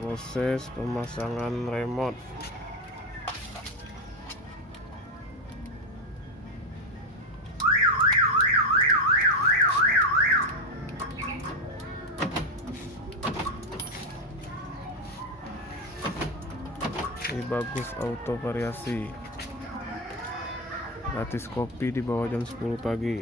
Proses pemasangan remote. Ini bagus, auto variasi. Gratis kopi di bawah jam 10 pagi.